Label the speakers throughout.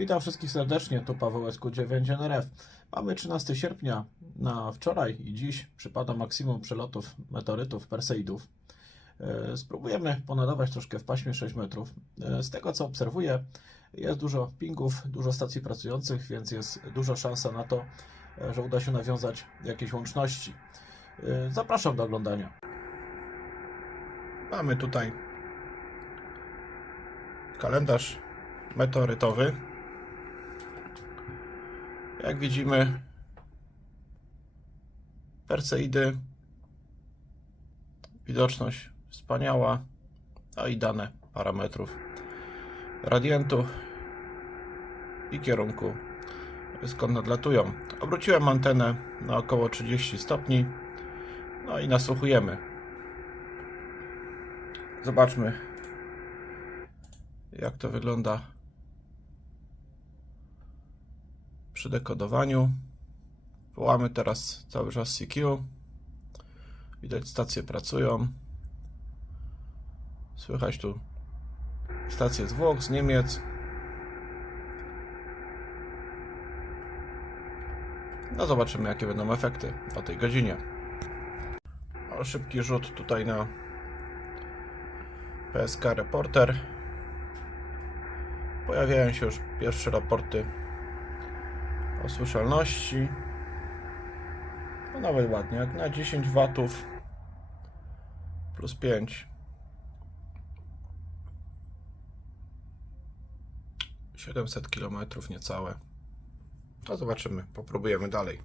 Speaker 1: Witam wszystkich serdecznie, tu Paweł SQ9 NRF. Mamy 13 sierpnia, na wczoraj i dziś przypada maksimum przelotów meteorytów, perseidów. E, Spróbujemy ponadawać troszkę w paśmie 6 metrów. E, Z tego co obserwuję, jest dużo pingów, dużo stacji pracujących, więc jest duża szansa na to, e, że uda się nawiązać jakieś łączności. Zapraszam do oglądania. Mamy tutaj kalendarz meteorytowy. Jak widzimy, Perseidy, widoczność wspaniała, a i dane parametrów radiantu i kierunku, skąd nadlatują. Obróciłem antenę na około 30 stopni, no i nasłuchujemy. Zobaczmy, jak to wygląda przy dekodowaniu. Wołamy teraz cały czas CQ. Widać stacje pracują. Słychać tu stacje z Włoch, z Niemiec. No zobaczymy jakie będą efekty o tej godzinie. O, szybki rzut tutaj na PSK Reporter. Pojawiają się już pierwsze raporty słyszalności. No nawet ładnie, jak na 10 watów plus 5. 700 km niecałe. To zobaczymy, popróbujemy dalej.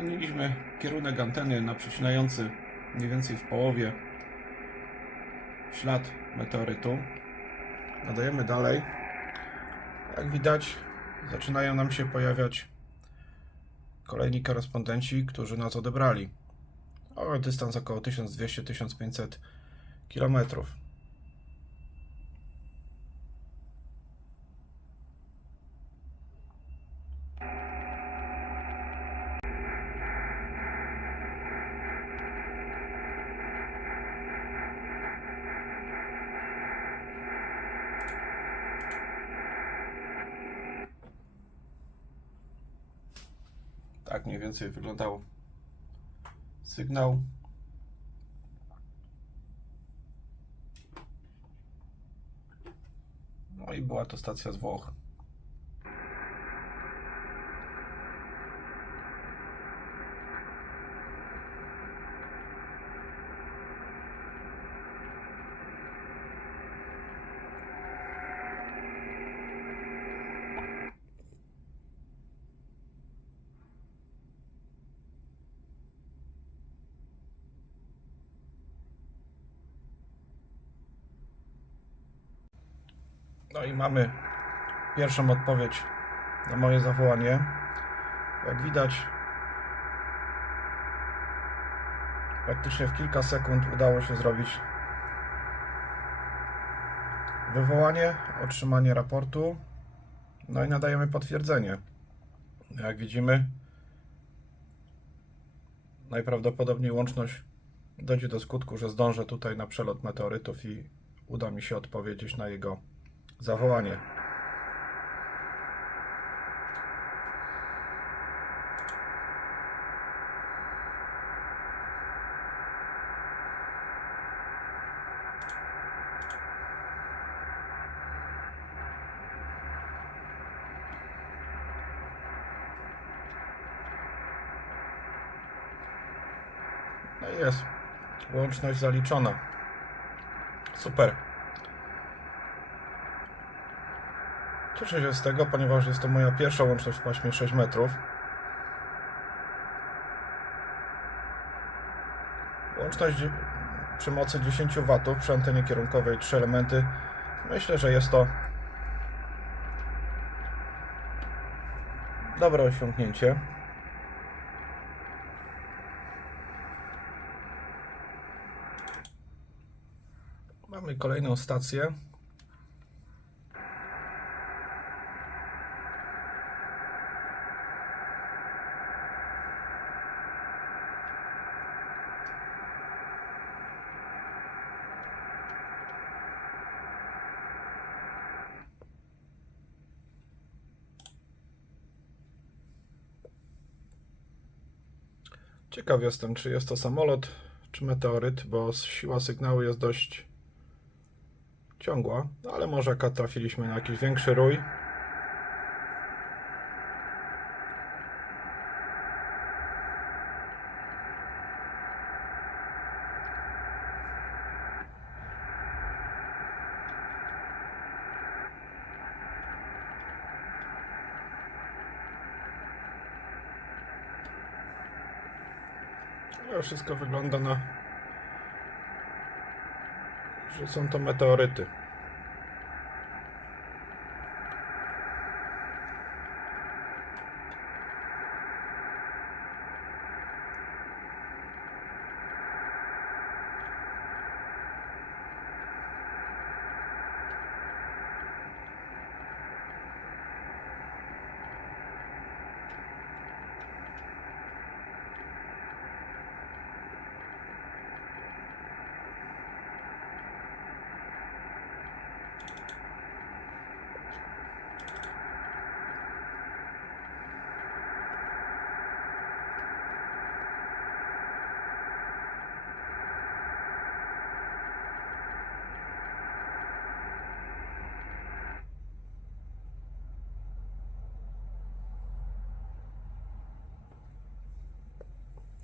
Speaker 1: Zmieniliśmy kierunek anteny na przecinający mniej więcej w połowie ślad meteorytu. Nadajemy dalej. Jak widać, zaczynają nam się pojawiać kolejni korespondenci, którzy nas odebrali. O dystans około 1200-1500 km. Tak mniej więcej wyglądał sygnał. No i była to stacja z Włoch. No i mamy pierwszą odpowiedź na moje zawołanie. Jak widać, praktycznie w kilka sekund udało się zrobić wywołanie, otrzymanie raportu. No i nadajemy potwierdzenie. Jak widzimy, najprawdopodobniej łączność dojdzie do skutku, że zdążę tutaj na przelot meteorytów i uda mi się odpowiedzieć na jego zawołanie. No i jest. Łączność zaliczona. Super. Cieszę się z tego, ponieważ jest to moja pierwsza łączność w paśmie 6 metrów. Łączność przy mocy 10 W przy antenie kierunkowej 3 elementy. Myślę, że jest to dobre osiągnięcie. Mamy kolejną stację. Ciekaw jestem, czy jest to samolot, czy meteoryt, bo siła sygnału jest dość ciągła, no ale może akurat trafiliśmy na jakiś większy rój. Ale wszystko wygląda na, że są to meteoryty.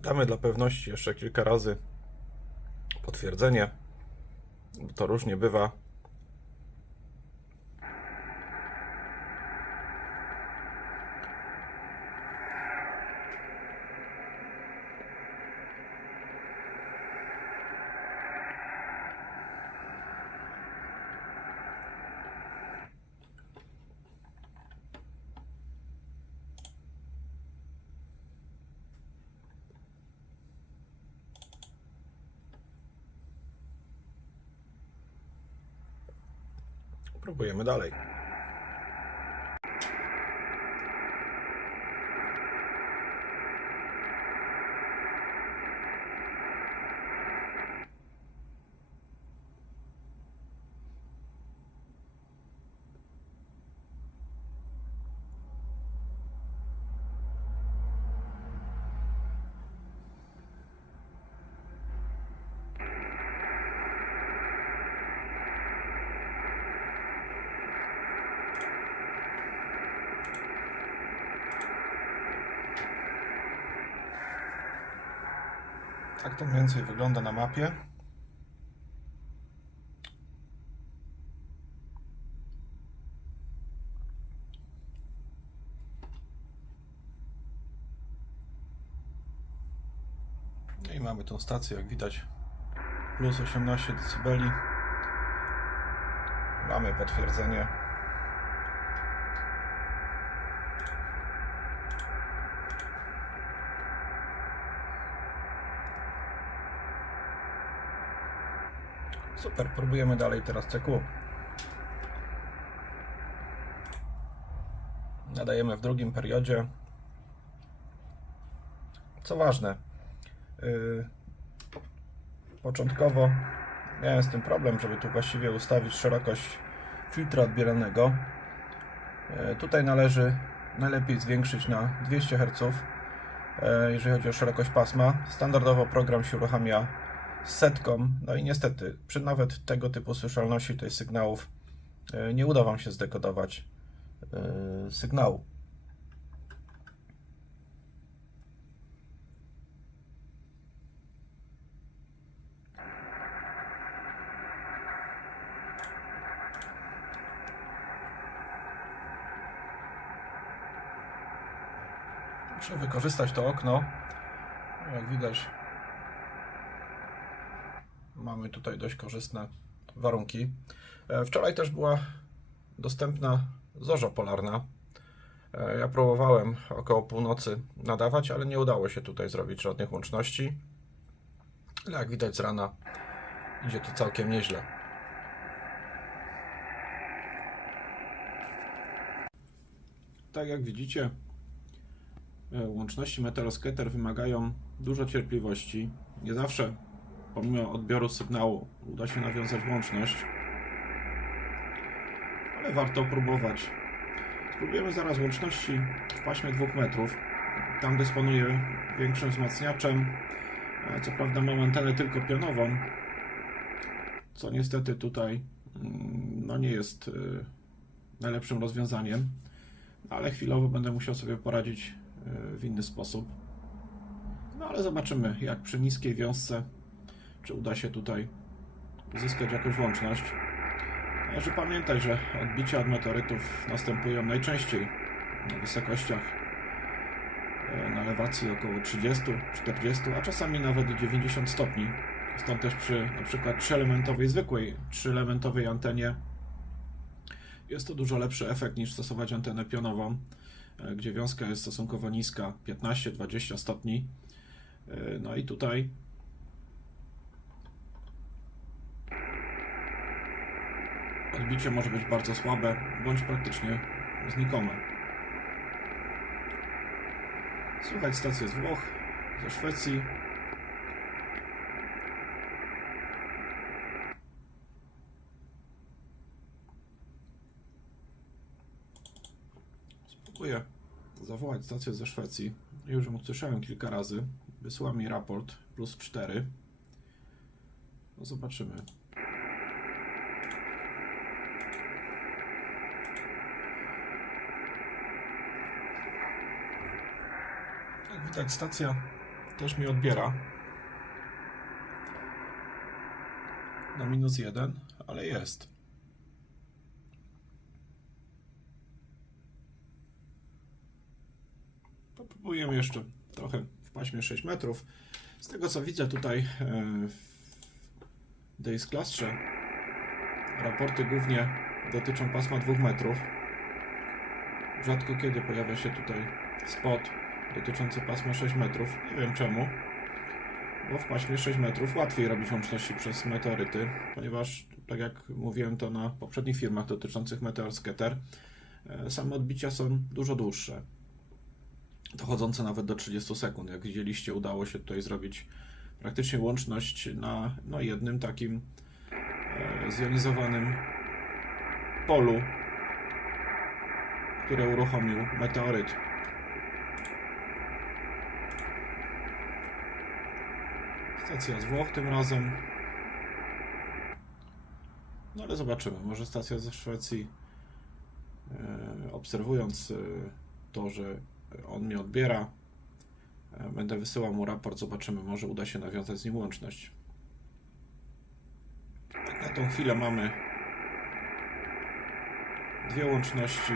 Speaker 1: Damy dla pewności jeszcze kilka razy potwierdzenie. To różnie bywa. Próbujemy dalej. Tak to mniej więcej wygląda na mapie. No i mamy tą stację, jak widać, plus 18 dB. Mamy potwierdzenie. Próbujemy dalej teraz CQ. Nadajemy w drugim periodzie. Co ważne, yy, początkowo miałem z tym problem, żeby tu właściwie ustawić szerokość filtra odbieranego. Yy, tutaj należy najlepiej zwiększyć na 200 Hz, yy, jeżeli chodzi o szerokość pasma. Standardowo program się uruchamia z setką. No i niestety, przy nawet tego typu słyszalności tutaj sygnałów e, nie uda Wam się zdekodować e, sygnału. Muszę wykorzystać to okno. Jak widać, mamy tutaj dość korzystne warunki. E, Wczoraj też była dostępna zorza polarna. E, Ja próbowałem około północy nadawać, ale nie udało się tutaj zrobić żadnych łączności. Ale jak widać z rana idzie to całkiem nieźle. Tak jak widzicie, e, łączności Meteoroscatter wymagają dużo cierpliwości. Nie zawsze pomimo odbioru sygnału uda się nawiązać łączność. Ale warto próbować. Spróbujemy zaraz łączności w paśmie 2 metrów. tam dysponuję większym wzmacniaczem. Co prawda mam antenę tylko pionową, co niestety tutaj mm, no nie jest y, najlepszym rozwiązaniem, ale chwilowo będę musiał sobie poradzić y, w inny sposób. No ale zobaczymy, jak przy niskiej wiązce, czy uda się tutaj uzyskać jakąś łączność. Należy pamiętać, że odbicia od meteorytów następują najczęściej na wysokościach e, na elewacji około 30, 40, a czasami nawet i 90 stopni. Stąd też przy na przykład trzyelementowej, zwykłej trzyelementowej antenie jest to dużo lepszy efekt niż stosować antenę pionową, e, gdzie wiązka jest stosunkowo niska, 15-20 stopni. E, No i tutaj odbicie może być bardzo słabe, bądź praktycznie znikome. Słychać stację z Włoch, ze Szwecji. Spróbuję zawołać stację ze Szwecji. Już ją usłyszałem kilka razy. Wysyła mi raport plus 4. No zobaczymy. Widać, stacja też mi odbiera. Na minus jeden, ale jest. Popróbujemy jeszcze trochę w paśmie 6 metrów. Z tego co widzę tutaj e, w Days Clusterze raporty głównie dotyczą pasma 2 metrów. Rzadko kiedy pojawia się tutaj spot dotyczący pasma 6 metrów. Nie wiem czemu, bo w paśmie 6 metrów łatwiej robić łączności przez meteoryty, ponieważ, tak jak mówiłem to na poprzednich filmach dotyczących Meteor Scatter, e, same odbicia są dużo dłuższe, dochodzące nawet do 30 sekund. Jak widzieliście, udało się tutaj zrobić praktycznie łączność na no, jednym takim e, zjonizowanym polu, które uruchomił meteoryt. Stacja z Włoch tym razem. No ale zobaczymy. Może stacja ze Szwecji, e, obserwując e, to, że on mnie odbiera, e, będę wysyłał mu raport. Zobaczymy. Może uda się nawiązać z nim łączność. Tak na tą chwilę mamy dwie łączności.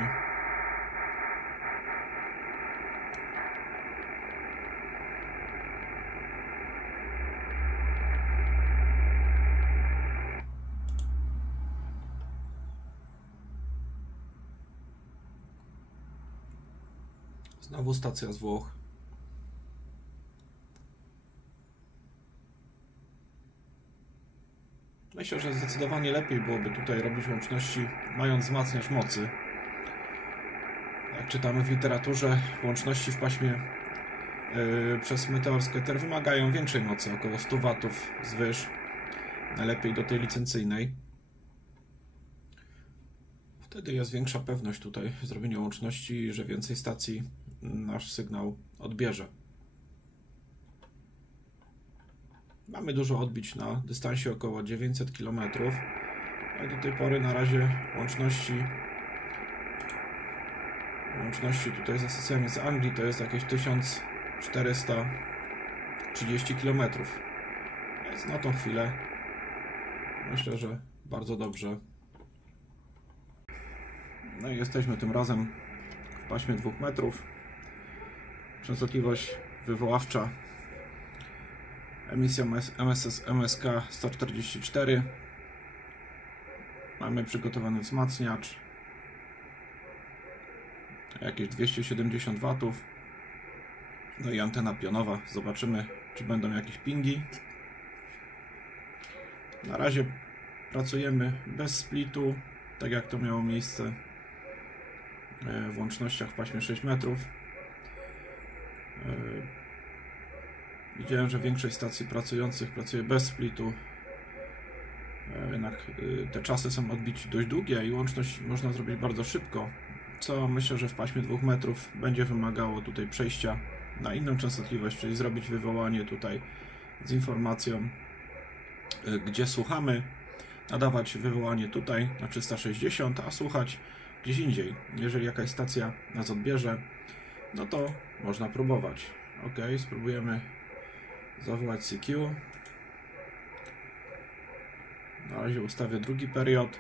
Speaker 1: Znowu stacja z Włoch. Myślę, że zdecydowanie lepiej byłoby tutaj robić łączności mając wzmacniacz mocy. Jak czytamy w literaturze, łączności w paśmie yy, przez Meteor Scatter wymagają większej mocy, około 100 W zwyż. Najlepiej do tej licencyjnej. Wtedy jest większa pewność tutaj zrobienia łączności, że więcej stacji nasz sygnał odbierze. Mamy dużo odbić na dystansie około 900 km. A do tej pory na razie łączności łączności tutaj z stacjami z Anglii to jest jakieś 1430 km. Więc na tą chwilę myślę, że bardzo dobrze. No i jesteśmy tym razem w paśmie 2 metrów. Częstotliwość wywoławcza emisja MSS, MSK 144. Mamy przygotowany wzmacniacz. Jakieś 270 W. No i antena pionowa. Zobaczymy, czy będą jakieś pingi. Na razie pracujemy bez splitu, tak jak to miało miejsce e, w łącznościach w paśmie 6 metrów. E, Widziałem, że większość stacji pracujących pracuje bez splitu. E, Jednak e, te czasy są odbici dość długie i łączność można zrobić bardzo szybko, co myślę, że w paśmie 2 metrów będzie wymagało tutaj przejścia na inną częstotliwość, czyli zrobić wywołanie tutaj z informacją, gdzie słuchamy, nadawać wywołanie tutaj na 360, a słuchać gdzieś indziej. Jeżeli jakaś stacja nas odbierze, no to można próbować. Ok, spróbujemy zawołać CQ. Na razie ustawię drugi period.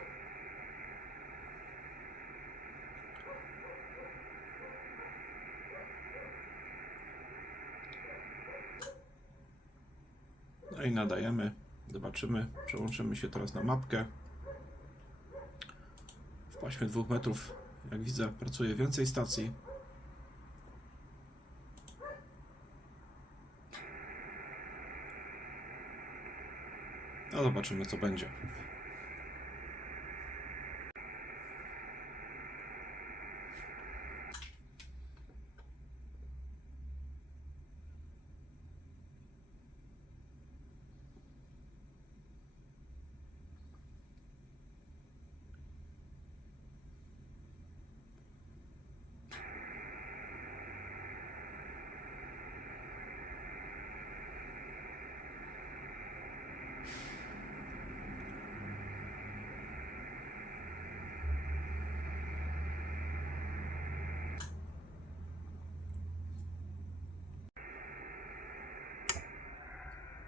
Speaker 1: No i nadajemy. Zobaczymy. Przełączymy się teraz na mapkę. W paśmie dwóch metrów, jak widzę, pracuje więcej stacji. Zobaczymy, co będzie.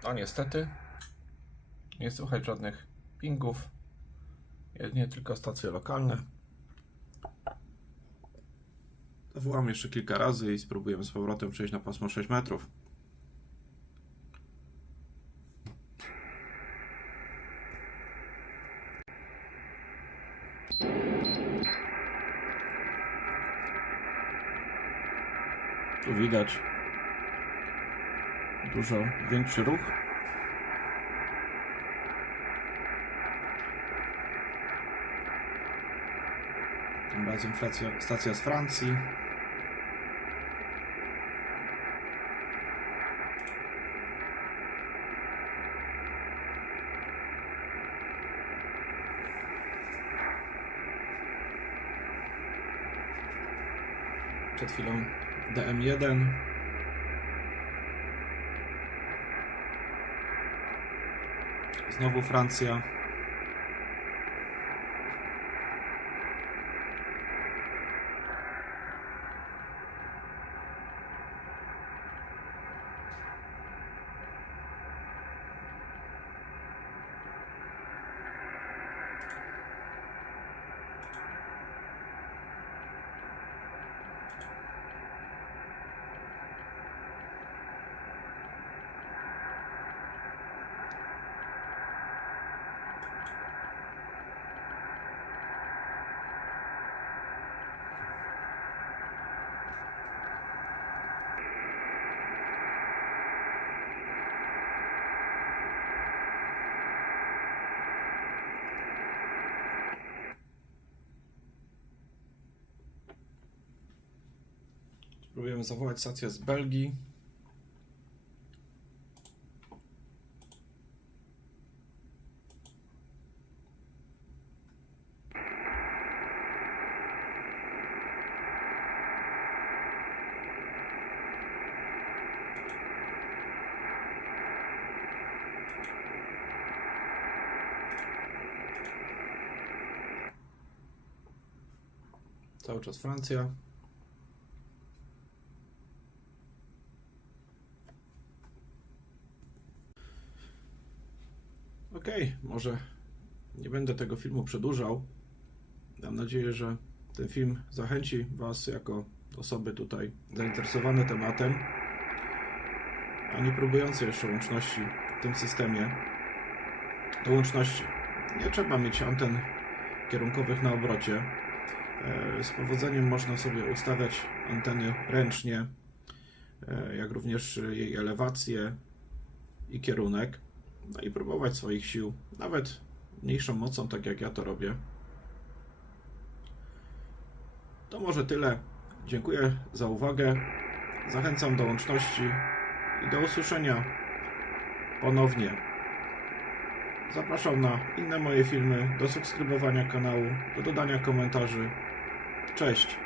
Speaker 1: No niestety nie słychać żadnych pingów, jedynie tylko stacje lokalne. Zawołam jeszcze kilka razy i spróbujemy z powrotem przejść na pasmo 6 metrów. Tu widać dużo większy ruch. Tym razem stacja, stacja z Francji. Przed chwilą DM1. Znowu Francja. Spróbujemy zawołać stację z Belgii. Cały czas Francja. Może nie będę tego filmu przedłużał. Mam nadzieję, że ten film zachęci Was jako osoby tutaj zainteresowane tematem, a nie próbujące jeszcze łączności w tym systemie. Do łączności nie trzeba mieć anten kierunkowych na obrocie. E, Z powodzeniem można sobie ustawiać anteny ręcznie, e, jak również jej elewację i kierunek. No i próbować swoich sił, nawet mniejszą mocą, tak jak ja to robię. To może tyle. Dziękuję za uwagę. Zachęcam do łączności i do usłyszenia ponownie. Zapraszam na inne moje filmy, do subskrybowania kanału, do dodania komentarzy. Cześć!